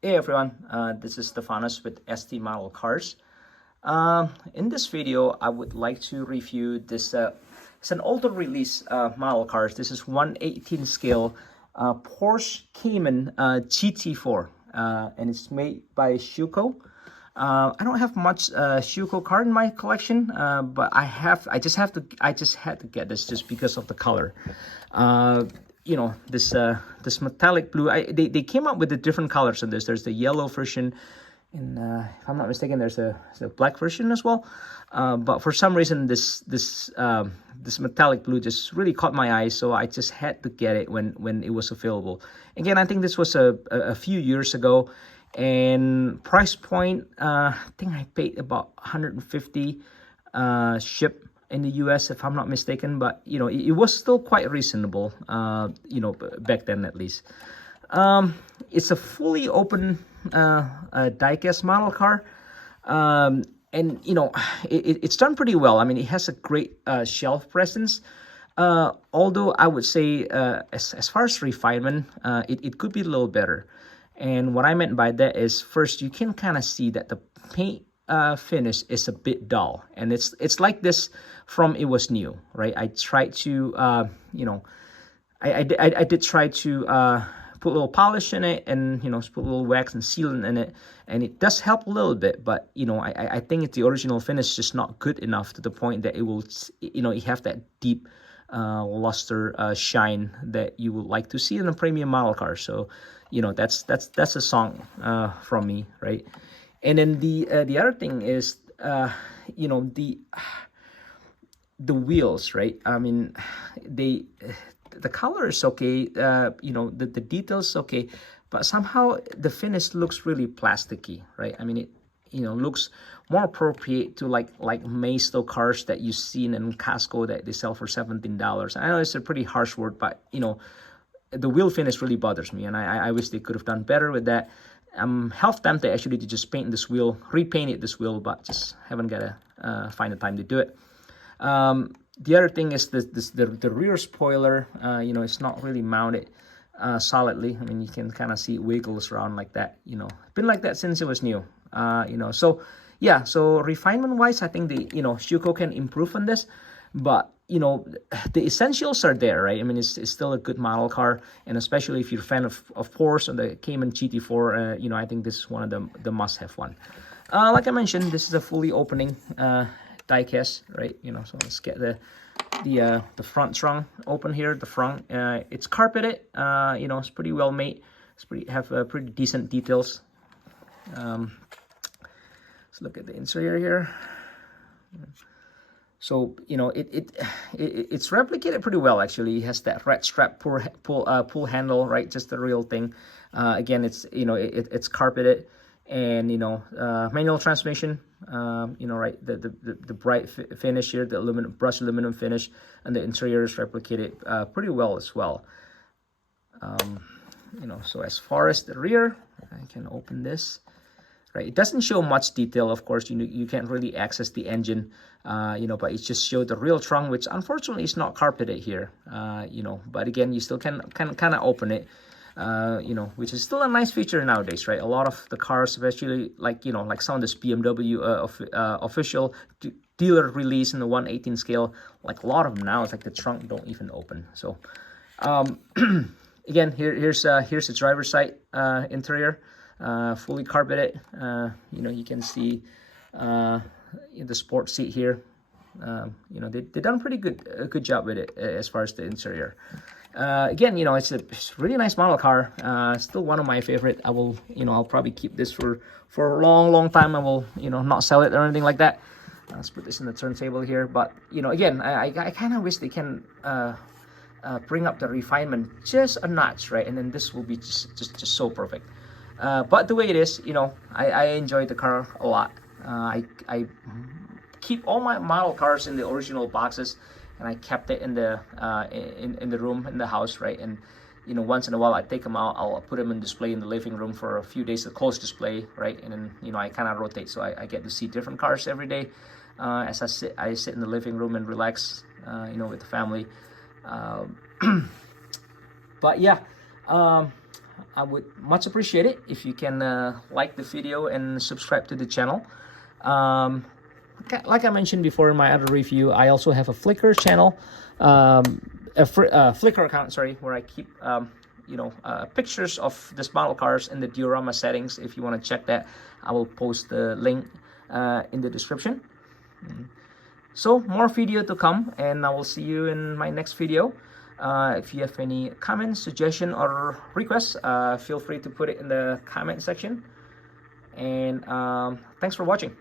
Hey everyone, this is Stefanos with ST Model Cars. In this video, I would like to review this. It's an older release model cars. This is 1/18 scale Porsche Cayman GT4, and it's made by Schuco. I don't have much Schuco car in my collection, but I just had to get this just because of the color. This metallic blue. They came up with the different colors in this. There's the yellow version, and if I'm not mistaken, there's a black version as well. But for some reason, this metallic blue just really caught my eye, so I just had to get it when it was available. Again, I think this was a few years ago, and price point, I think I paid about 150 ship in the US, if I'm not mistaken, but it was still quite reasonable, back then at least. It's a fully open diecast model car, and it's done pretty well. I mean, it has a great shelf presence, although I would say as far as refinement, it could be a little better. And what I meant by that is, first, you can kind of see that the paint finish is a bit dull, and it's like this from it was new, right? I tried to I did try to put a little polish in it, and put a little wax and sealant in it, and it does help a little bit, but I think it's the original finish just not good enough to the point that it will you have that deep luster shine that you would like to see in a premium model car. So that's a song from me, right? And then the other thing is the wheels, right? I mean, the color is okay, the details okay, but somehow the finish looks really plasticky, right? I mean, it looks more appropriate to like Maisto cars that you've seen in Costco that they sell for $17. I know it's a pretty harsh word, but the wheel finish really bothers me, and I wish they could have done better with that. I'm half tempted actually to just repaint this wheel, but just haven't got to find the time to do it. The other thing is the rear spoiler. It's not really mounted solidly. I mean, you can kind of see it wiggles around like that. Been like that since it was new. So yeah. So refinement wise, I think the Schuco can improve on this, but the essentials are there, right? I mean, it's still a good model car, and especially if you're a fan of Porsche or the Cayman GT4, I think this is one of the must-have one. Like I mentioned, this is a fully opening diecast, right? So let's get the front trunk open here. The front, it's carpeted. It's pretty well made. It's pretty decent details. Let's look at the interior here. So it's replicated pretty well actually. It has that red strap pull handle, right? Just the real thing. Again, it's it's carpeted, and manual transmission. Right, the bright finish here, the brushed aluminum finish, and the interior is replicated pretty well as well. So as far as the rear, I can open this. Right, it doesn't show much detail, of course. You can't really access the engine, but it just showed the real trunk, which unfortunately is not carpeted here. But again, you still can kind of open it, which is still a nice feature nowadays, right? A lot of the cars, especially like some of this BMW official dealer release in the 1/18 scale, like a lot of them now, it's like the trunk don't even open. So again, here's the driver's side interior. Fully carpeted. You can see the sport seat here. They done a pretty good job with it as far as the interior. Again, it's a really nice model car. Still one of my favorite. I'll probably keep this for a long time. I will not sell it or anything like that. Let's put this in the turntable here. But again, I kind of wish they can bring up the refinement just a notch, right? And then this will be just so perfect. But the way it is, I enjoy the car a lot. I keep all my model cars in the original boxes, and I kept it in the room in the house, right? And once in a while I take them out. I'll put them in display in the living room for a few days, a close display, right? And then I kind of rotate, so I get to see different cars every day. As I sit in the living room and relax, with the family. But yeah. I would much appreciate it if you can like the video and subscribe to the channel. Like I mentioned before in my other review, I also have a FLICKR channel, a FLICKR account, sorry, where I keep pictures of this model cars in the diorama settings. If you want to check that, I will post the link in the description. So more video to come, and I will see you in my next video. If you have any comments, suggestion, or requests, feel free to put it in the comment section. And thanks for watching.